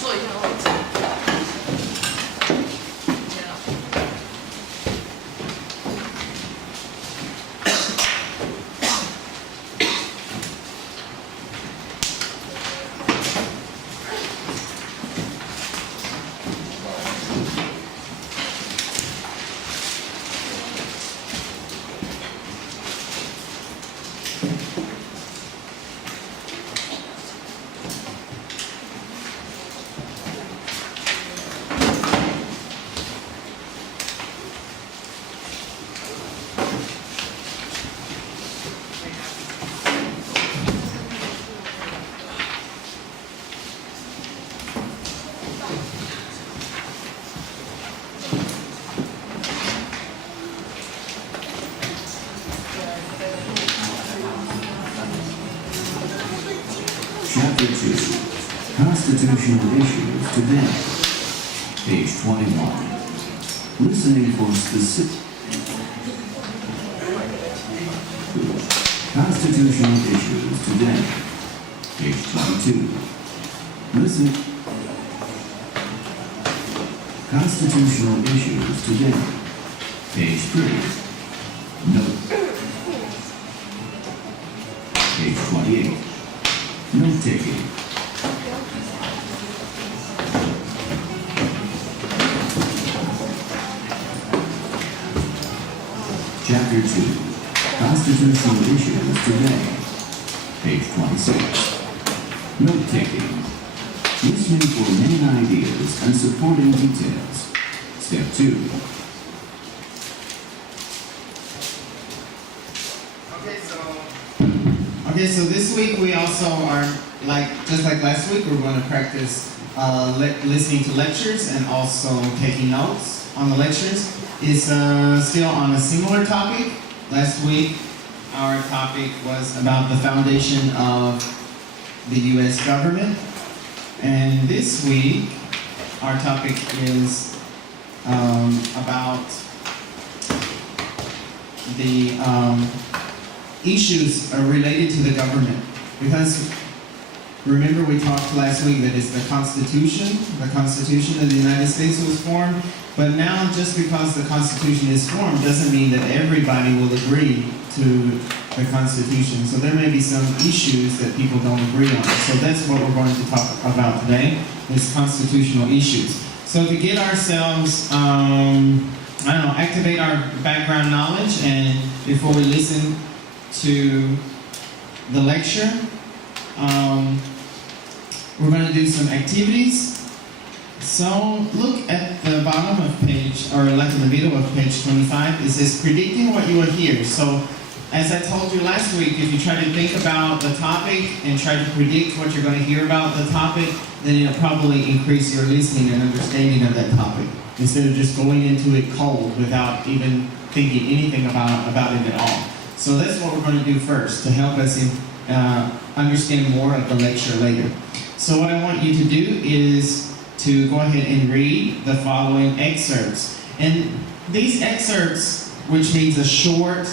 坐一下位置。Chapter 2, Constitutional Issues Today, page 21. Listening for specific Constitutional Issues Today, page 22. Listen. Constitutional Issues Today, page 3. Note. Page 28. Note taking. Chapter 2, Constitutional Issues Today, page 26. Note taking. Listening for main ideas and supporting details. Step 2. Okay, so this week we also are, just like last week, we're going to practice listening to lectures and also taking notes on the lectures. It's still on a similar topic. Last week, our topic was about the foundation of the U.S. government. And this week, our topic is about the issues are related to the government. Because remember we talked last week that it's the Constitution of the United States was formed, but now just because the Constitution is formed doesn't mean that everybody will agree to the Constitution. So there may be some issues that people don't agree on. So that's what we're going to talk about today, is constitutional issues. So to get ourselves, activate our background knowledge, and before we listen to the lecture, we're going to do some activities. So look at the bottom of page, or like in the middle of page 25, it says predicting what you will hear. So as I told you last week, if you try to think about the topic and try to predict what you're going to hear about the topic, then it'll probably increase your listening and understanding of that topic, instead of just going into it cold without even thinking anything about it at all. So that's what we're going to do first, to help us understand more of the lecture later. So what I want you to do is to go ahead and read the following excerpts. And these excerpts, which means a short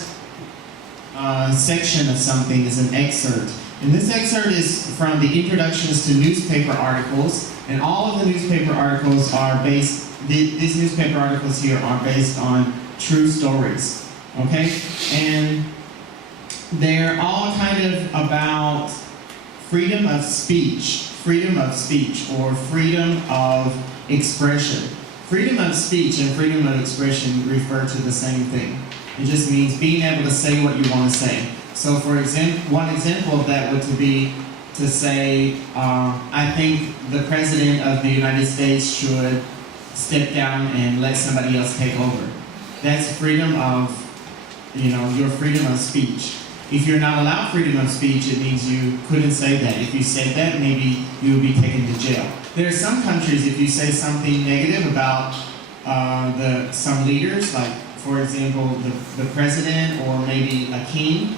section of something, is an excerpt. And this excerpt is from the introductions to newspaper articles. And all of the newspaper articles are based, these newspaper articles here are based on true stories. Okay? And they're all kind of about freedom of speech, or freedom of expression. Freedom of speech and freedom of expression refer to the same thing. It just means being able to say what you want to say. So for example, one example of that would be to say, I think the President of the United States should step down and let somebody else take over. That's freedom of, your freedom of speech. If you're not allowed freedom of speech, it means you couldn't say that. If you said that, maybe you would be taken to jail. There are some countries, if you say something negative about some leaders, like for example, the president or maybe a king,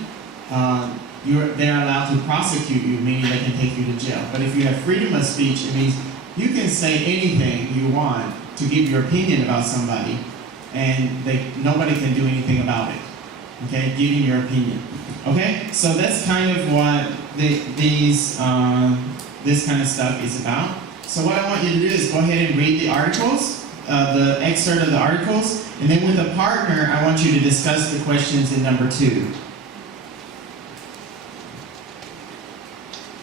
they're allowed to prosecute you, meaning they can take you to jail. But if you have freedom of speech, it means you can say anything you want to give your opinion about somebody, and nobody can do anything about it. Okay, giving your opinion. Okay, so that's kind of what this kind of stuff is about. So what I want you to do is go ahead and read the articles, the excerpt of the articles, and then with a partner, I want you to discuss the questions in number 2.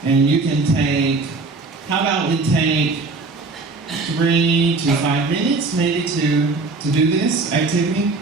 And you can take, how about we take 3 to 5 minutes maybe to do this activity?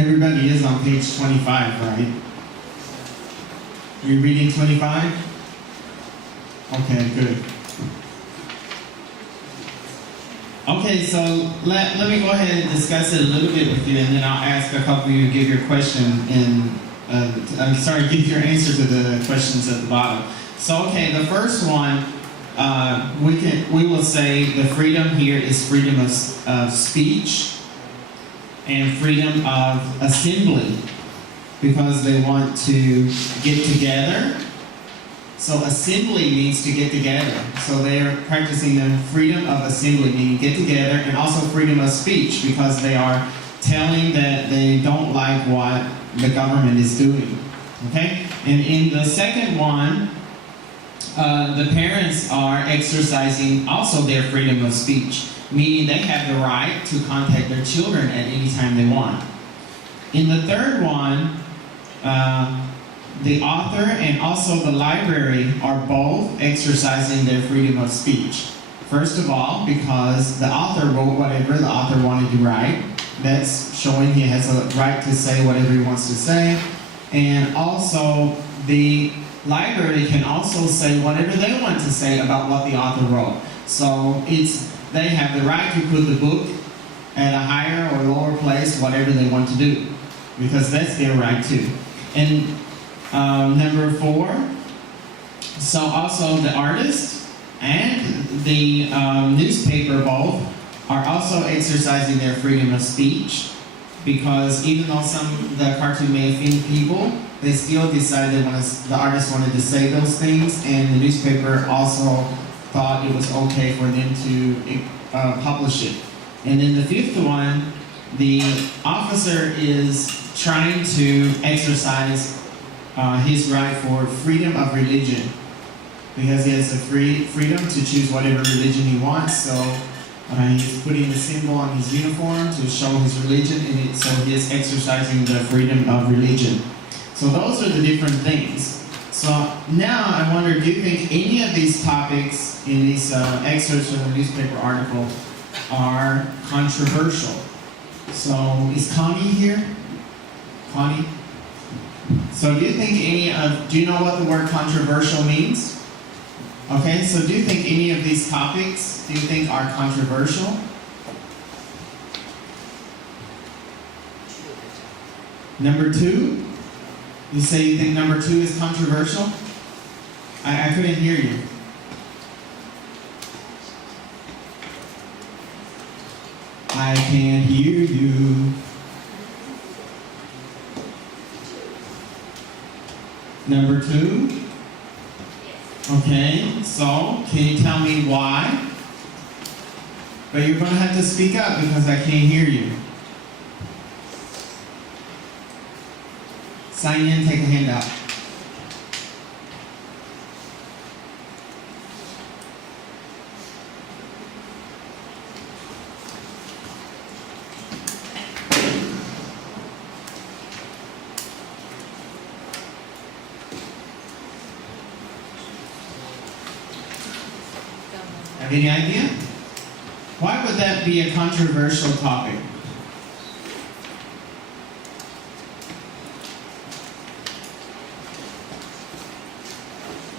Everybody is on page 25, right? Are you reading 25? Okay, good. Okay, so let me go ahead and discuss it a little bit with you, and then I'll ask a couple of you to give your question and give your answer to the questions at the bottom. So, okay, the first one, we will say the freedom here is freedom of speech and freedom of assembly, because they want to get together. So assembly means to get together. So they are practicing the freedom of assembly, meaning get together, and also freedom of speech, because they are telling that they don't like what the government is doing. Okay? And in the second one, the parents are exercising also their freedom of speech, meaning they have the right to contact their children at any time they want. In the third one, the author and also the library are both exercising their freedom of speech. First of all, because the author wrote whatever the author wanted to write. That's showing he has a right to say whatever he wants to say. And also, the library can also say whatever they want to say about what the author wrote. So they have the right to put the book at a higher or lower place, whatever they want to do, because that's their right too. And number 4, so also the artist and the newspaper both are also exercising their freedom of speech, because even though the cartoon may offend people, they still decided the artist wanted to say those things, and the newspaper also thought it was okay for them to publish it. And then the 5th one, the officer is trying to exercise his right for freedom of religion, because he has the freedom to choose whatever religion he wants. So he's putting the symbol on his uniform to show his religion, and so he is exercising the freedom of religion. So those are the different things. So now I wonder, do you think any of these topics in these excerpts from the newspaper article are controversial? So is Connie here? Connie? So do you think do you know what the word controversial means? Okay, so do you think any of these topics, do you think are controversial? Number 2? You say you think number 2 is controversial? I couldn't hear you. I can't hear you. Number 2? Okay, so can you tell me why? But you're going to have to speak up because I can't hear you. Sign in, take a hand out. Have any idea? Why would that be a controversial topic?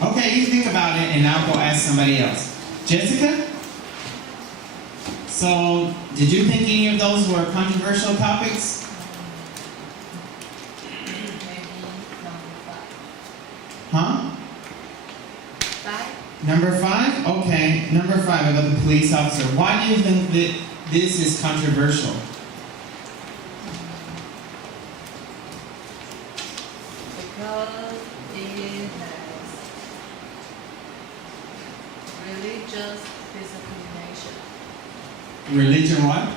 Okay, you think about it and I'll go ask somebody else. Jessica? So, did you think any of those were controversial topics? Maybe number 5. Huh? 5? Number 5? Okay, number 5 about the police officer. Why do you think that this is controversial? Because it has religious discrimination. Religion what?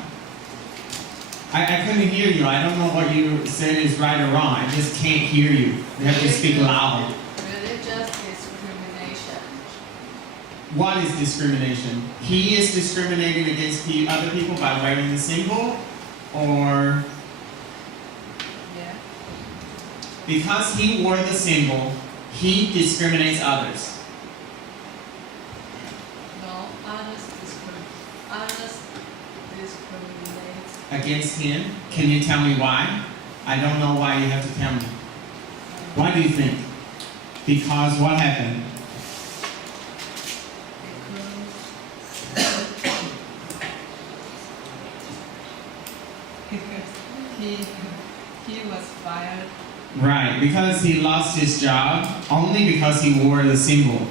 I couldn't hear you. I don't know what you said is right or wrong. I just can't hear you. You have to speak loud. Religious discrimination. What is discrimination? He is discriminating against other people by wearing the symbol? Or Yeah. because he wore the symbol, he discriminates others? No, others discriminate Against him? Can you tell me why? I don't know why you have to tell me. Why do you think? Because what happened? He was fired. Right, because he lost his job only because he wore the symbol.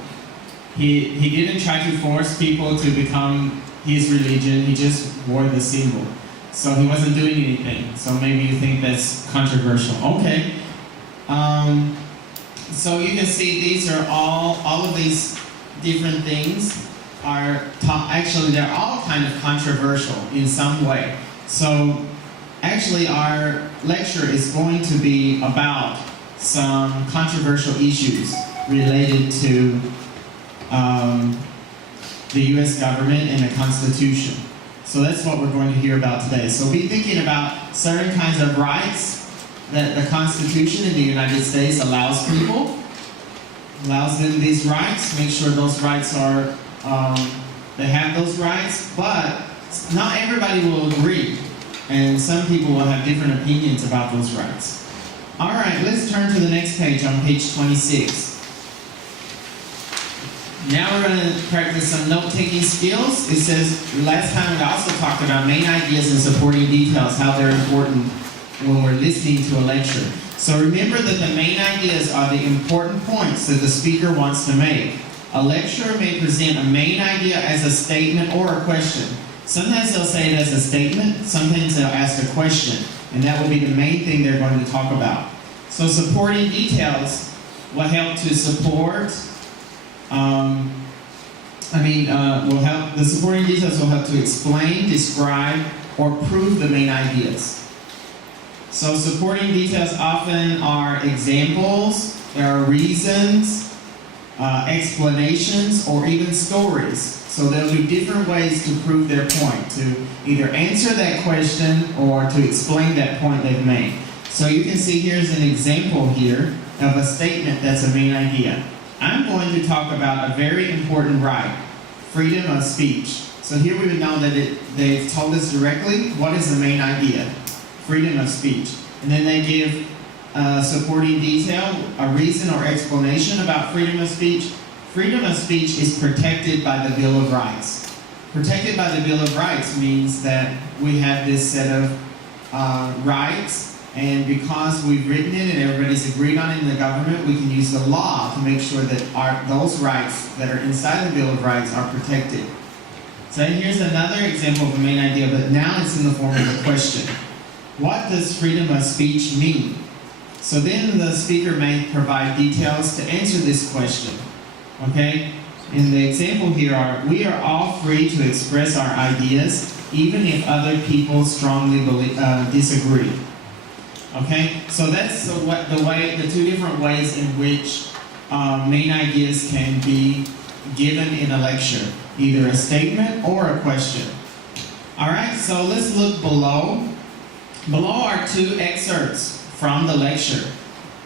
He didn't try to force people to become his religion, he just wore the symbol. So he wasn't doing anything. So maybe you think that's controversial. Okay. So you can see these are all of these different things are, actually they're all kind of controversial in some way. So actually our lecture is going to be about some controversial issues related to the U.S. government and the Constitution. So that's what we're going to hear about today. So be thinking about certain kinds of rights that the Constitution in the United States allows people, allows them these rights, make sure those rights are, they have those rights, but not everybody will agree. And some people will have different opinions about those rights. All right, let's turn to the next page on page 26. Now we're going to practice some note-taking skills. It says, last time we also talked about main ideas and supporting details, how they're important when we're listening to a lecture. So remember that the main ideas are the important points that the speaker wants to make. A lecturer may present a main idea as a statement or a question. Sometimes they'll say it as a statement, sometimes they'll ask a question, and that will be the main thing they're going to talk about. So supporting details will help to support, the supporting details will help to explain, describe, or prove the main ideas. So supporting details often are examples, there are reasons, explanations, or even stories. So they'll do different ways to prove their point, to either answer that question or to explain that point they've made. So you can see here's an example here of a statement that's a main idea. I'm going to talk about a very important right, freedom of speech. So here we would know that they've told us directly what is the main idea, freedom of speech. And then they give supporting detail, a reason or explanation about freedom of speech. Freedom of speech is protected by the Bill of Rights. Protected by the Bill of Rights means that we have this set of rights, and because we've written it and everybody's agreed on it in the government, we can use the law to make sure that those rights that are inside the Bill of Rights are protected. So here's another example of a main idea, but now it's in the form of a question. What does freedom of speech mean? So then the speaker may provide details to answer this question. Okay? In the example here we are all free to express our ideas, even if other people strongly disagree. Okay? So that's the two different ways in which main ideas can be given in a lecture. Either a statement or a question. Alright, so let's look below. Below are two excerpts from the lecture,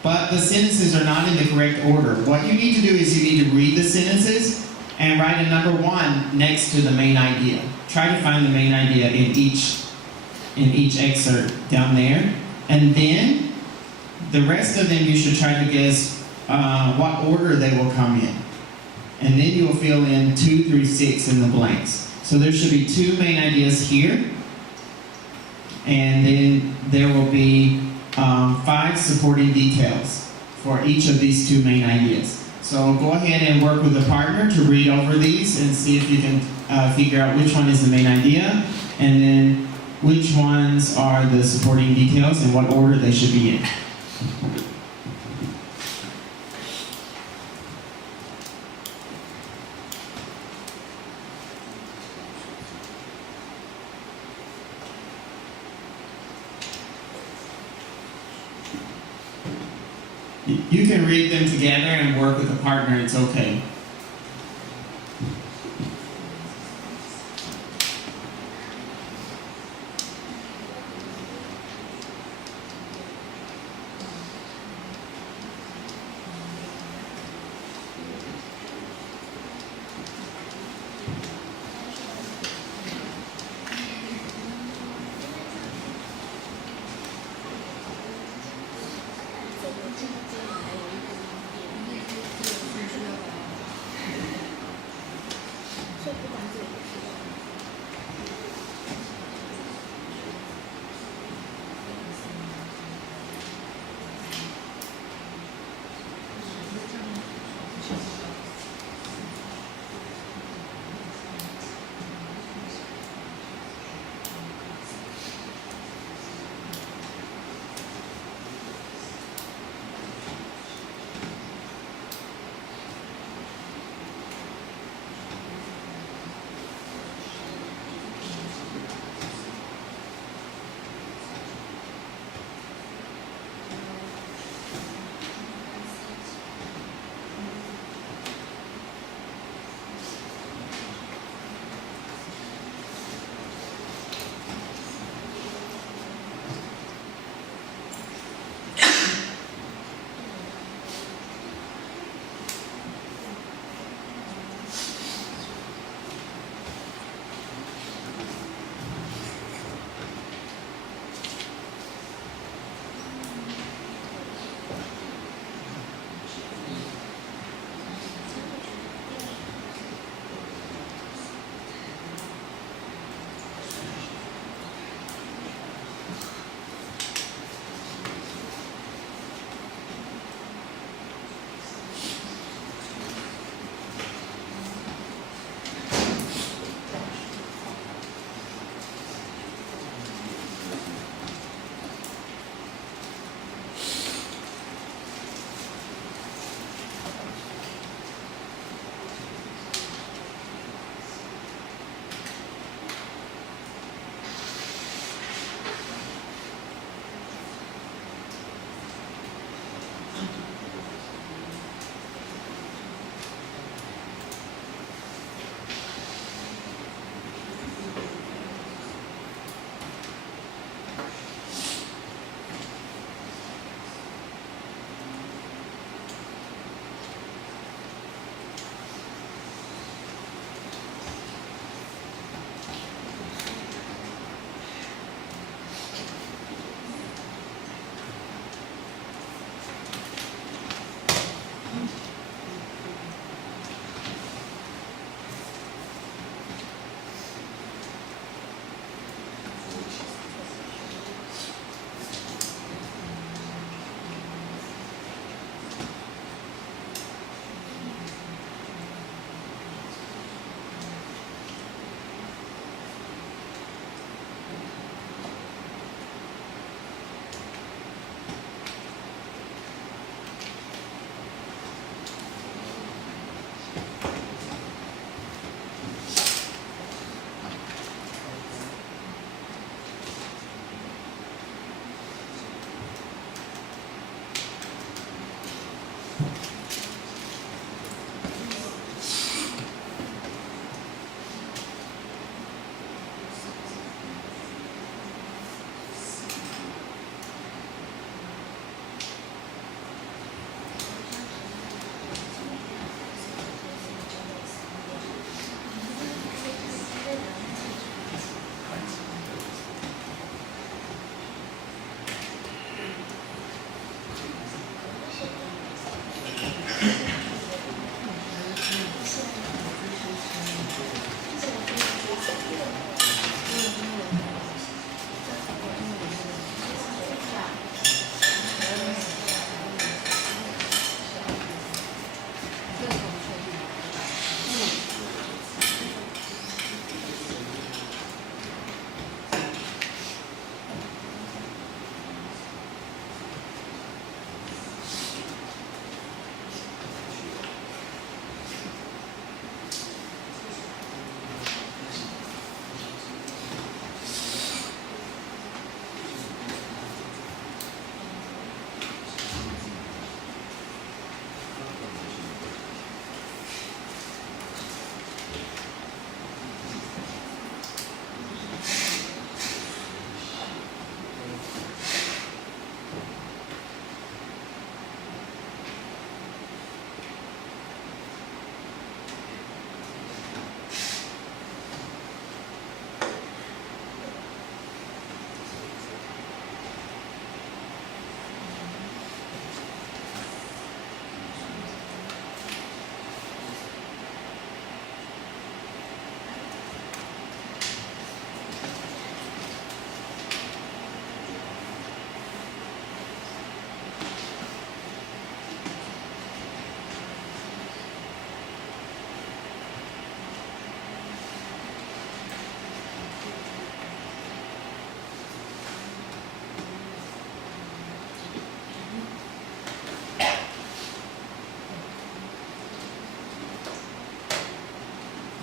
but the sentences are not in the correct order. What you need to do is you need to read the sentences and write a number 1 next to the main idea. Try to find the main idea in each excerpt down there. And then the rest of them you should try to guess what order they will come in. And then you'll fill in 2 through 6 in the blanks. So there should be 2 main ideas here. And then there will be 5 supporting details for each of these 2 main ideas. So go ahead and work with a partner to read over these and see if you can figure out which one is the main idea, and then which ones are the supporting details and what order they should be in. You can read them together and work with a partner, it's okay.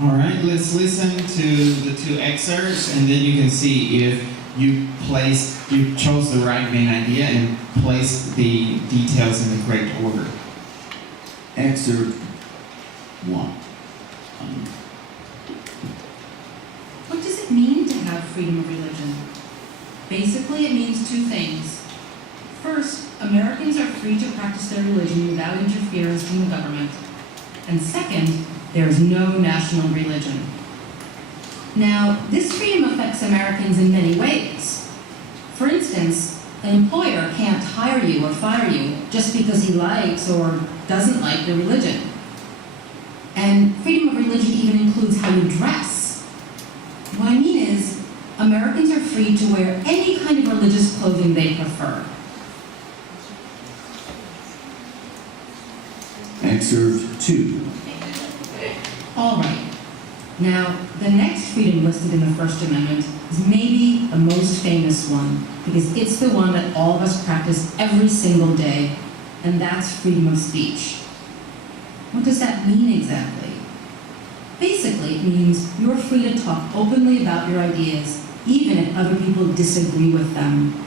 All right, let's listen to the two excerpts, and then you can see if you chose the right main idea and placed the details in the correct order. Excerpt 1. What does it mean to have freedom of religion? Basically, it means two things. First, Americans are free to practice their religion without interference from the government. And second, there is no national religion. Now, this freedom affects Americans in many ways. For instance, an employer can't hire you or fire you just because he likes or doesn't like your religion. And freedom of religion even includes how you dress. What I mean is, Americans are free to wear any kind of religious clothing they prefer. Excerpt 2. All right. Now, the next freedom listed in the First Amendment is maybe the most famous one, because it's the one that all of us practice every single day, and that's freedom of speech. What does that mean exactly? Basically, it means you're free to talk openly about your ideas, even if other people disagree with them.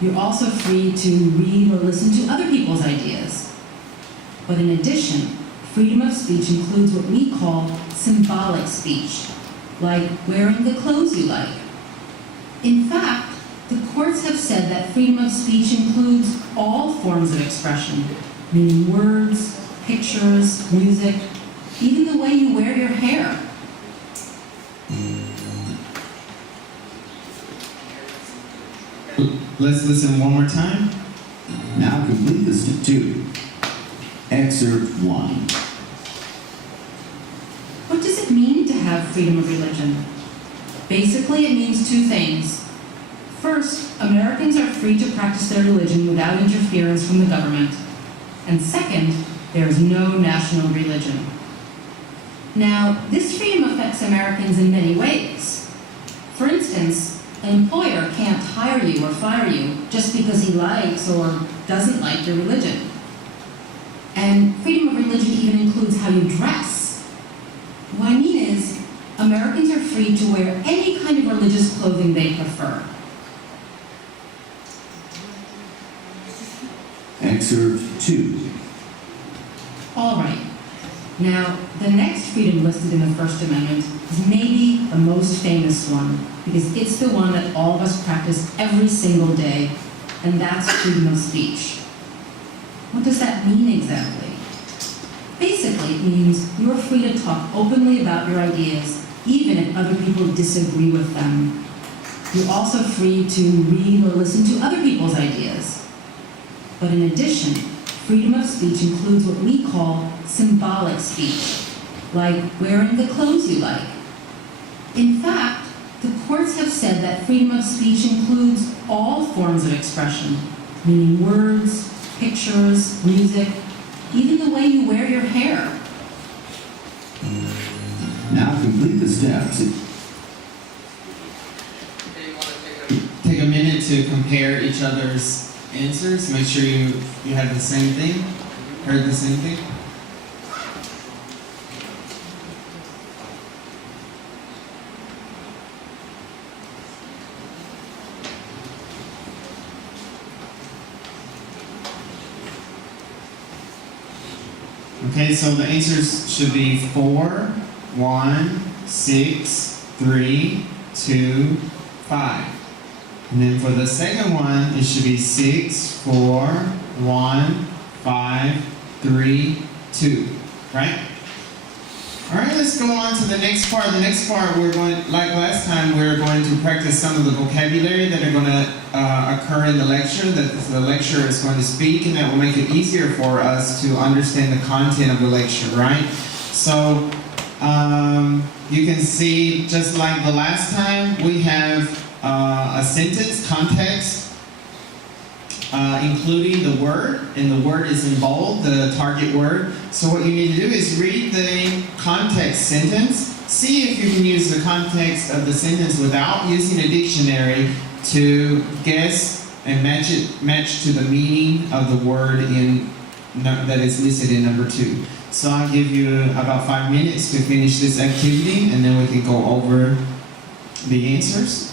You're also free to read or listen to other people's ideas. But in addition, freedom of speech includes what we call symbolic speech, like wearing the clothes you like. In fact, the courts have said that freedom of speech includes all forms of expression, meaning words, pictures, music, even the way you wear your hair. Let's listen one more time. Now complete list of 2. Excerpt 1. What does it mean to have freedom of religion? Basically, it means two things. First, Americans are free to practice their religion without interference from the government. And second, there is no national religion. Now, this freedom affects Americans in many ways. For instance, an employer can't hire you or fire you just because he likes or doesn't like your religion. And freedom of religion even includes how you dress. What I mean is, Americans are free to wear any kind of religious clothing they prefer. Excerpt 2. All right. Now, the next freedom listed in the First Amendment is maybe the most famous one, because it's the one that all of us practice every single day, and that's freedom of speech. What does that mean exactly? Basically, it means you're free to talk openly about your ideas, even if other people disagree with them. You're also free to read or listen to other people's ideas. But in addition, freedom of speech includes what we call symbolic speech, like wearing the clothes you like. In fact, the courts have said that freedom of speech includes all forms of expression, meaning words, pictures, music, even the way you wear your hair. Now complete the steps. Take a minute to compare each other's answers. Make sure you have the same thing, heard the same thing. Okay, so the answers should be 4, 1, 6, 3, 2, 5. And then for the second one, it should be 6, 4, 1, 5, 3, 2. Right? All right, let's go on to the next part. The next part, we're going, like last time, we're going to practice some of the vocabulary that are going to occur in the lecture, that the lecturer is going to speak, and that will make it easier for us to understand the content of the lecture, right? So, you can see, just like the last time, we have a sentence, context, including the word, and the word is in bold, the target word. So what you need to do is read the context sentence, see if you can use the context of the sentence without using a dictionary to guess and match to the meaning of the word in that is listed in number 2. So I'll give you about 5 minutes to finish this activity, and then we can go over the answers.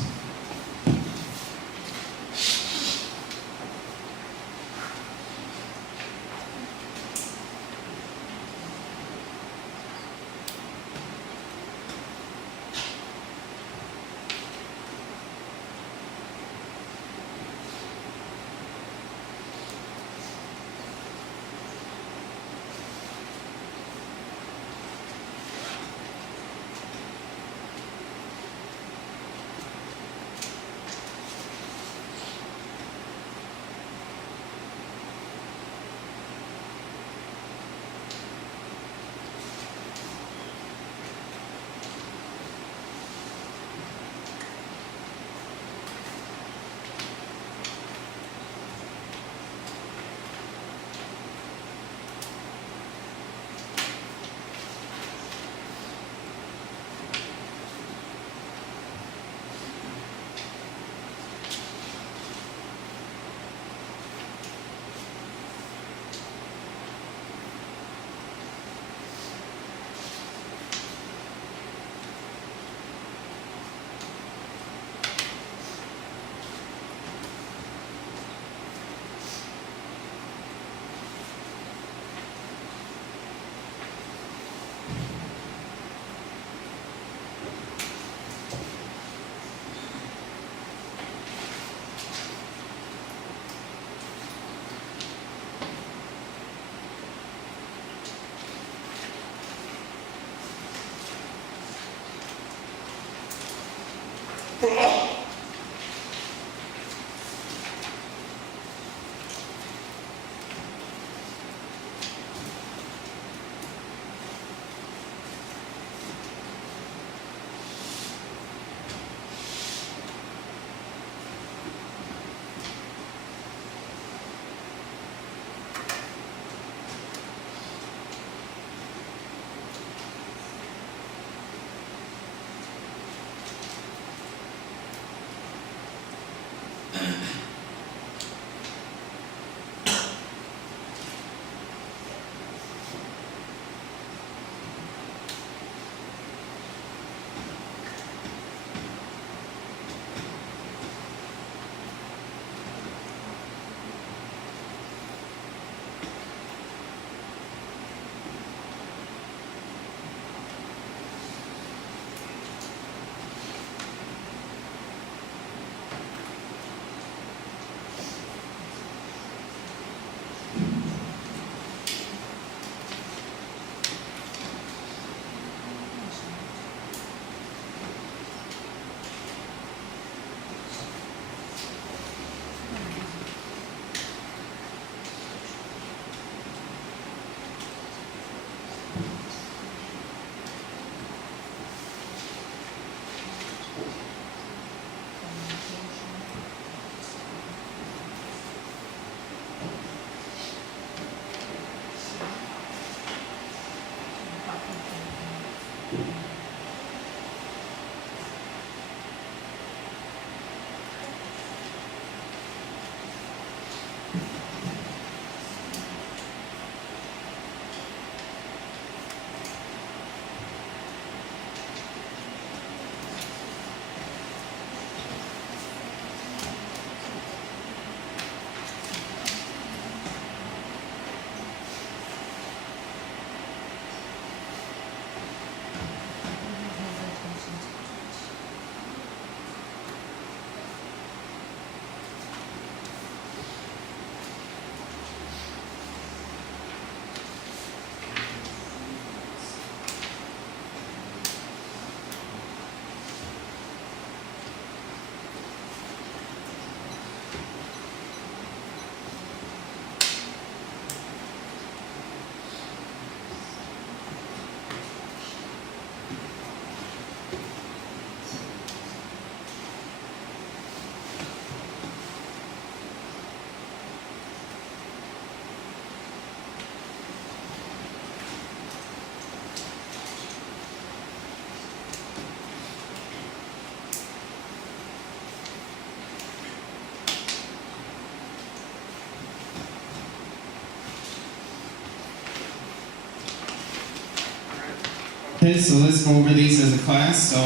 Okay, so let's go over these as a class. So,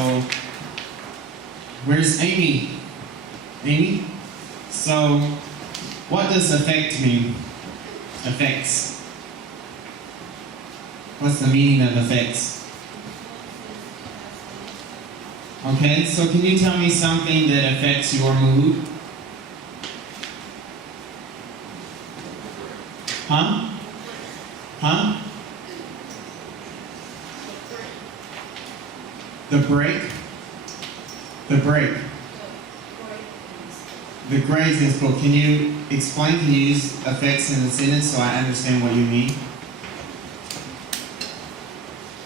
where's Amy? Amy? So, what does affect mean? Affects. What's the meaning of affects? Okay, so can you tell me something that affects your mood? Huh? Huh? The break? The break. The grades in school. Can you explain, can you use affects in a sentence so I understand what you mean?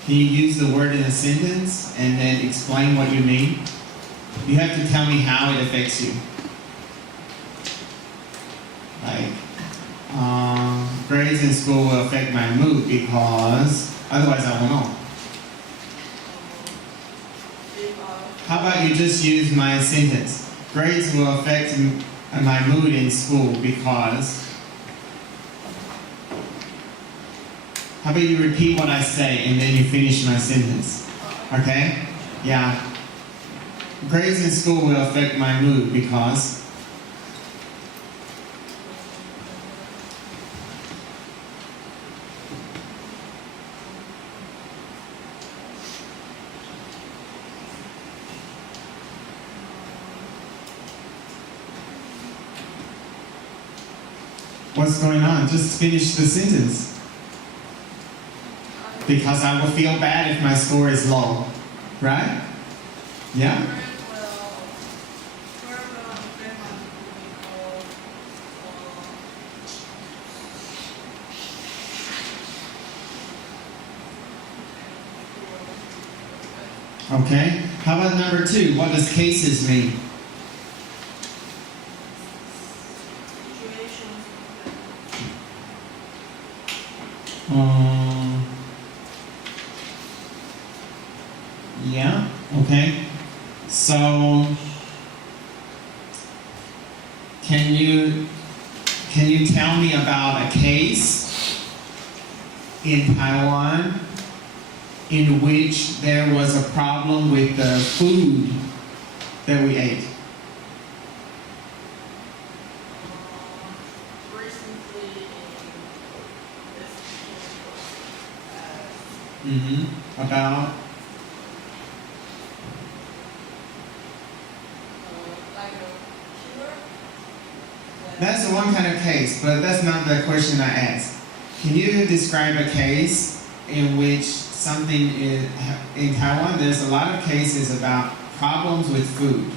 Can you use the word in a sentence and then explain what you mean? You have to tell me how it affects you. Like, grades in school will affect my mood because otherwise I won't know. How about you just use my sentence? Grades will affect my mood in school because. How about you repeat what I say and then you finish my sentence? Okay? Yeah. Grades in school will affect my mood because. What's going on? Just finish the sentence. Because I will feel bad if my score is low. Right? Yeah? Okay. How about number 2? What does cases mean? Yeah, okay. So, can you tell me about a case in Taiwan in which there was a problem with the food that we ate? About? That's the one kind of case, but that's not the question I asked. Can you describe a case in which something in Taiwan, there's a lot of cases about problems with food.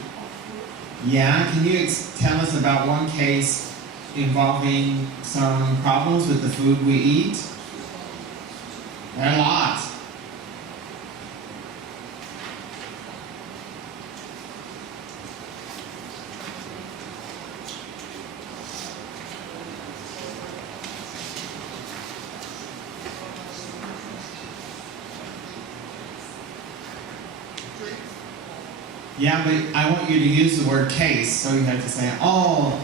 Yeah, can you tell us about one case involving some problems with the food we eat? There are a lot. Yeah, but I want you to use the word case, so you have to say, oh,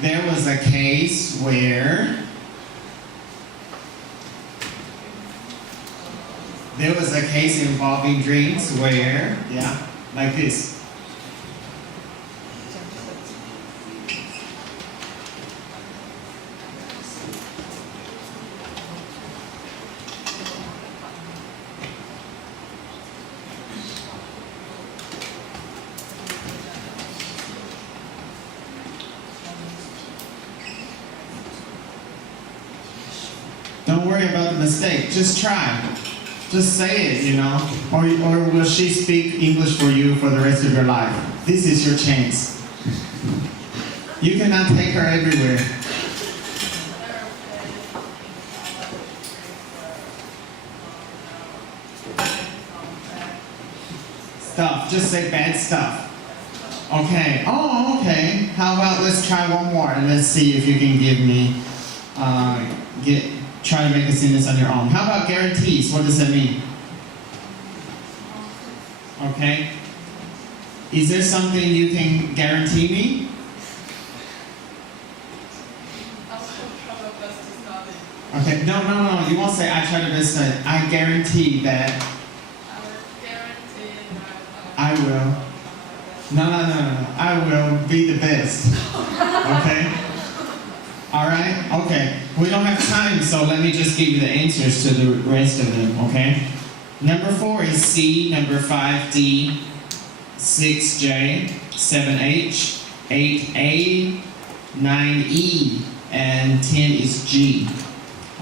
there was a case where there was a case involving drinks where, yeah, like this. Don't worry about the mistake. Just try. Just say it, you know. Or will she speak English for you for the rest of your life? This is your chance. You cannot take her everywhere. Stuff. Just say bad stuff. Okay. Oh, okay. How about let's try one more and let's see if you can give me try to make a sentence on your own. How about guarantees? What does that mean? Okay. Is there something you can guarantee me? Okay, no. You won't say I try to best study. I guarantee that I will. No. I will be the best. Okay? All right? Okay. We don't have time, so let me just give you the answers to the rest of them, okay? Number 4 is C, number 5, D, 6J, 7H, 8A, 9E, and 10 is G.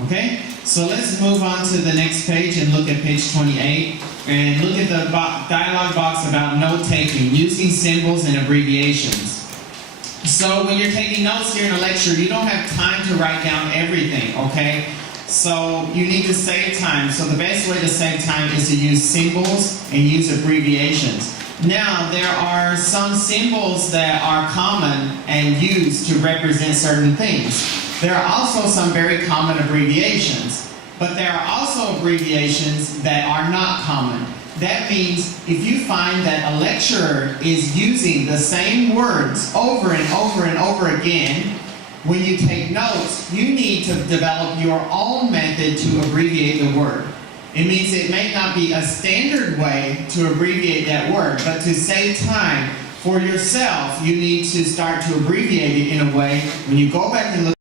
Okay? So let's move on to the next page and look at page 28 and look at the dialogue box about note-taking, using symbols and abbreviations. So when you're taking notes here in a lecture, you don't have time to write down everything, okay? So you need to save time. So the best way to save time is to use symbols and use abbreviations. Now, there are some symbols that are common and used to represent certain things. There are also some very common abbreviations, but there are also abbreviations that are not common. That means if you find that a lecturer is using the same words over and over and over again, when you take notes, you need to develop your own method to abbreviate the word. It means it may not be a standard way to abbreviate that word, but to save time for yourself, you need to start to abbreviate it in a way when you go back and look